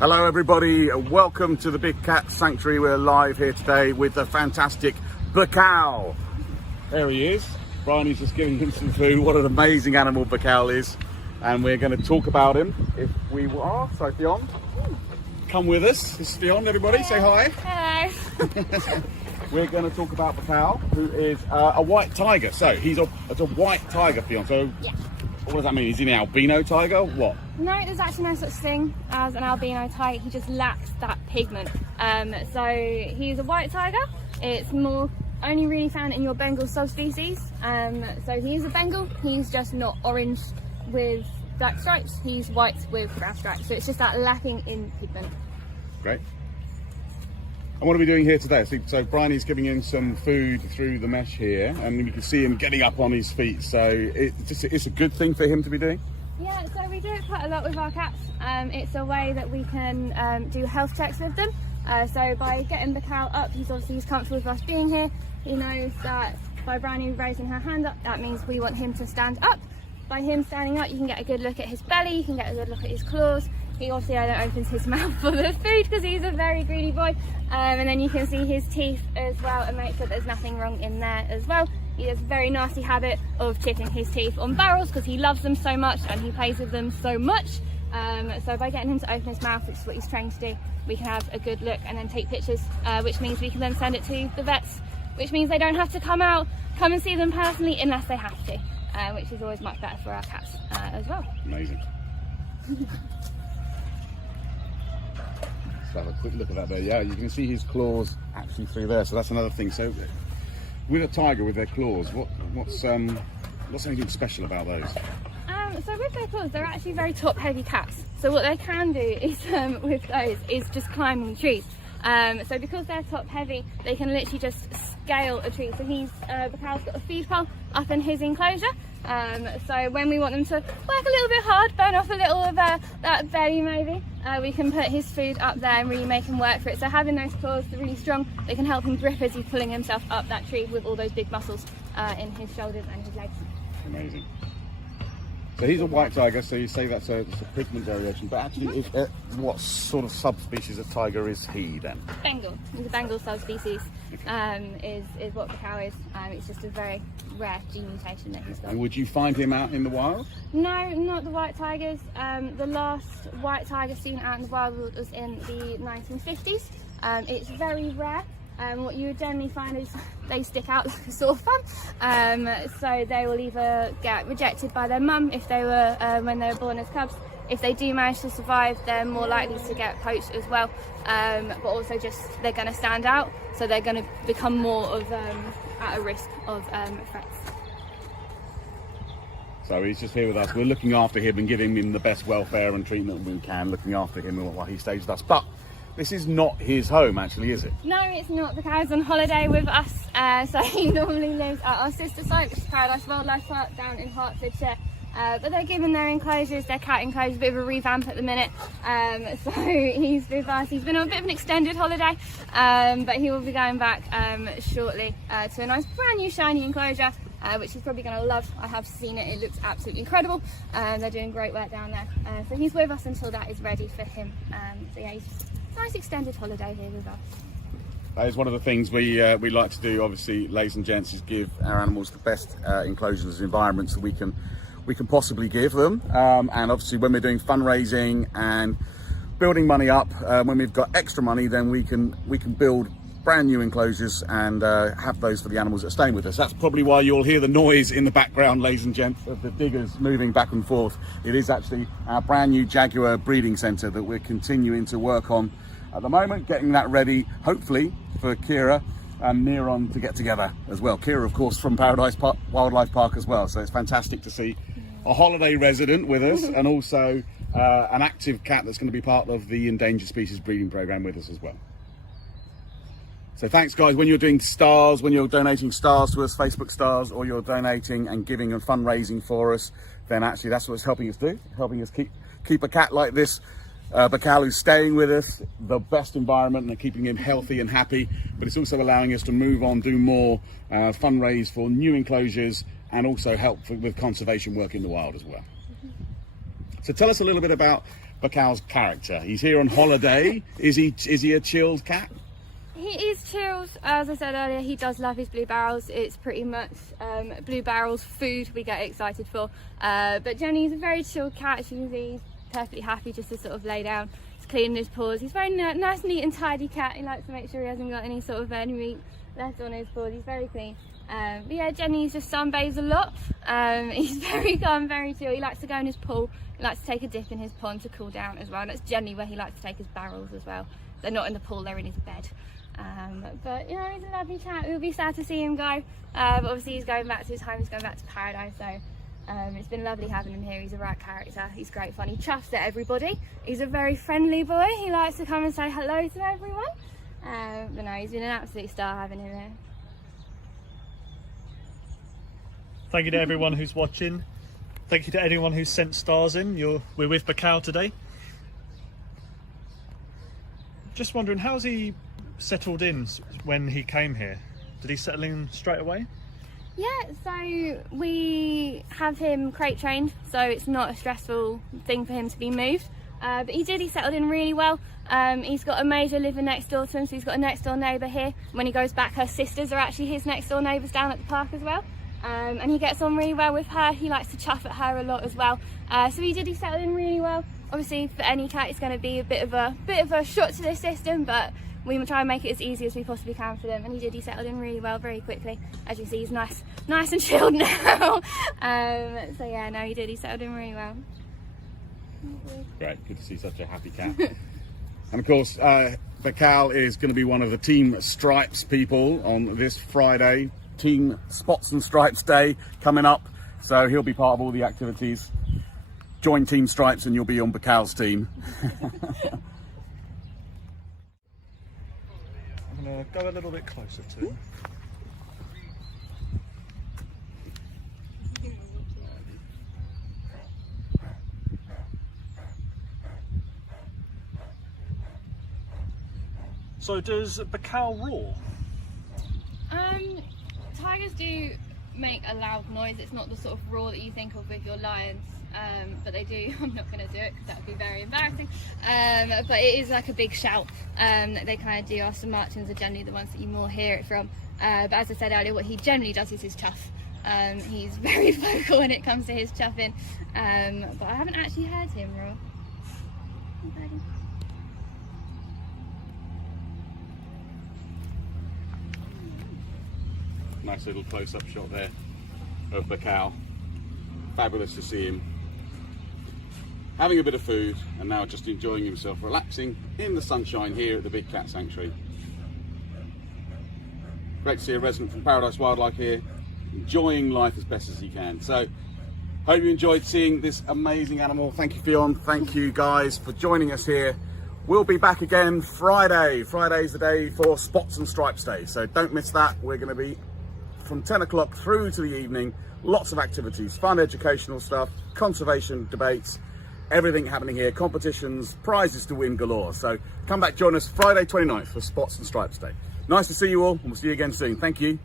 Hello everybody, welcome to the Big Cat Sanctuary. We're live here today with the fantastic Baikal. There he is. Bryony's just giving him some food. What an amazing animal Baikal is. And we're going to talk about him if we are. So Fionn, come with us. This is Fionn, everybody. Say hi. Hello. We're going to talk about Baikal, who is a white tiger. So it's a white tiger, Fionn. So Yeah. what does that mean? Is he an albino tiger? What? No, there's actually no such thing as an albino tiger. He just lacks that pigment. So he's a white tiger. It's more only really found in your Bengal subspecies. So he is a Bengal. He's just not orange with black stripes. He's white with brown stripes. So it's just that lacking in pigment. Great. And what are we doing here today? So Bryony's giving him some food through the mesh here, and you can see him getting up on his feet. So it's a good thing for him to be doing? Yeah, so we do it quite a lot with our cats. It's a way that we can do health checks with them. So by getting the cow up, he's comfortable with us being here. He knows that by Bryony raising her hand up, that means we want him to stand up. By him standing up, you can get a good look at his belly, you can get a good look at his claws. He obviously opens his mouth for the food because he's a very greedy boy. And then you can see his teeth as well and make sure there's nothing wrong in there as well. He has a very nasty habit of chipping his teeth on barrels because he loves them so much and he plays with them so much. So by getting him to open his mouth, which is what he's trained to do, we can have a good look and then take pictures, which means we can then send it to the vets, which means they don't have to come and see them personally unless they have to, which is always much better for our cats as well. Amazing. Let's have a quick look at that there. Yeah, you can see his claws actually through there. So that's another thing. So with a tiger with their claws, what's anything special about those? So with their claws, they're actually very top heavy cats. So what they can do is with those is just climbing trees. So because they're top heavy, they can literally just scale a tree. So Baikal's got a feed pole up in his enclosure. So when we want them to work a little bit hard, burn off a little of that belly maybe, we can put his food up there and really make him work for it. So having those claws really strong, they can help him grip as he's pulling himself up that tree with all those big muscles in his shoulders and his legs. Amazing. So he's a white tiger, so you say that's a pigment variation, but actually what sort of subspecies of tiger is he then? Bengal. He's a Bengal subspecies, is what Baikal is. It's just a very rare gene mutation that he's got. And would you find him out in the wild? No, not the white tigers. The last white tiger seen out in the wild was in the 1950s. It's very rare. What you would generally find is they stick out like a sore thumb. So they will either get rejected by their mum if they were when they were born as cubs. If they do manage to survive, they're more likely to get poached as well. But also just they're going to stand out, so they're going to become more of at a risk of threats. So he's just here with us. We're looking after him and giving him the best welfare and treatment we can, looking after him while he stays with us. But this is not his home, actually, is it? No, it's not. The cow's on holiday with us, so he normally lives at our sister site, which is Paradise Wildlife Park down in Hertfordshire. But they're given their enclosures, their cat enclosures, a bit of a revamp at the minute. So he's with us. He's been on a bit of an extended holiday, but he will be going back shortly to a nice brand new shiny enclosure, which he's probably going to love. I have seen it. It looks absolutely incredible. They're doing great work down there. So he's with us until that is ready for him. So yeah, he's nice extended holiday here with us. That is one of the things we like to do, obviously, ladies and gents, is give our animals the best enclosures and environments that we can possibly give them. And obviously when we're doing fundraising and building money up, when we've got extra money, then we can build brand new enclosures and have those for the animals that are staying with us. That's probably why you'll hear the noise in the background, ladies and gents, of the diggers moving back and forth. It is actually our brand new Jaguar breeding centre that we're continuing to work on at the moment, getting that ready, hopefully, for Kira and Neron to get together as well. Kira, of course, from Paradise Wildlife Park as well. So it's fantastic to see a holiday resident with us and also an active cat that's going to be part of the endangered species breeding program with us as well. So thanks guys, when you're doing stars, when you're donating stars to us, Facebook stars, or you're donating and giving and fundraising for us, then actually that's what it's helping us do, helping us keep a cat like this, Baikal, who's staying with us, the best environment, and keeping him healthy and happy, but it's also allowing us to move on, do more, fundraise for new enclosures, and also help with conservation work in the wild as well. So tell us a little bit about Baikal's character? He's here on holiday. Is he a chilled cat? He is chilled. As I said earlier, he does love his blue barrels. It's pretty much blue barrels food we get excited for. But Jenny's a very chilled cat. He's perfectly happy just to sort of lay down, just cleaning his paws. He's very nice, neat and tidy cat. He likes to make sure he hasn't got any sort of any meat left on his paws. He's very clean. But yeah, Jenny's just sunbathes a lot. He's very calm, very chill. He likes to go in his pool. He likes to take a dip in his pond to cool down as well. And that's generally where he likes to take his barrels as well. They're not in the pool, they're in his bed. But you know, he's a lovely cat. It would be sad to see him go, but obviously he's going back to his home, he's going back to paradise, so it's been lovely having him here. He's a right character, he's great fun, he chuffs at everybody, he's a very friendly boy, he likes to come and say hello to everyone. But no, he's been an absolute star having him here. Thank you to everyone who's watching. Thank you to anyone who's sent stars in. We're with Baikal today. Just wondering, how's he settled in when he came here? Did he settle in straight away? Yeah, so we have him crate trained, so it's not a stressful thing for him to be moved. But he settled in really well. He's got a major living next door to him, so he's got a next door neighbour here. When he goes back, her sisters are actually his next door neighbours down at the park as well. And he gets on really well with her. He likes to chuff at her a lot as well. So he settled in really well. Obviously, for any cat, it's going to be a bit of a shock to the system, but we try and make it as easy as we possibly can for them. And he settled in really well, very quickly. As you see, he's nice and chilled now. So yeah, no, he settled in really well. Great, good to see such a happy cat. And of course, Baikal is going to be one of the Team Stripes people on this Friday. Team Spots and Stripes Day coming up, so he'll be part of all the activities. Join Team Stripes and you'll be on Baikal's team. I'm going to go a little bit closer to him. So does Baikal roar? Tigers do make a loud noise. It's not the sort of roar that you think of with your lions, but they do. I'm not going to do it because that would be very embarrassing, but it is like a big shout that they kind of do. Austin Martins are generally the ones that you more hear it from, but as I said earlier, what he generally does is his chuff. He's very vocal when it comes to his chuffing, but I haven't actually heard him roar. Nice little close-up shot there of Baikal. Fabulous to see him having a bit of food and now just enjoying himself, relaxing in the sunshine here at the Big Cat Sanctuary. Great to see a resident from Paradise Wildlife here, enjoying life as best as he can. So, hope you enjoyed seeing this amazing animal. Thank you, Fionn. Thank you guys for joining us here. We'll be back again Friday. Friday's the day for Spots and Stripes Day, so don't miss that. We're going to be from 10 o'clock through to the evening. Lots of activities, fun educational stuff, conservation debates, everything happening here, competitions, prizes to win galore. So come back, join us Friday 29th for Spots and Stripes Day. Nice to see you all, and we'll see you again soon. Thank you.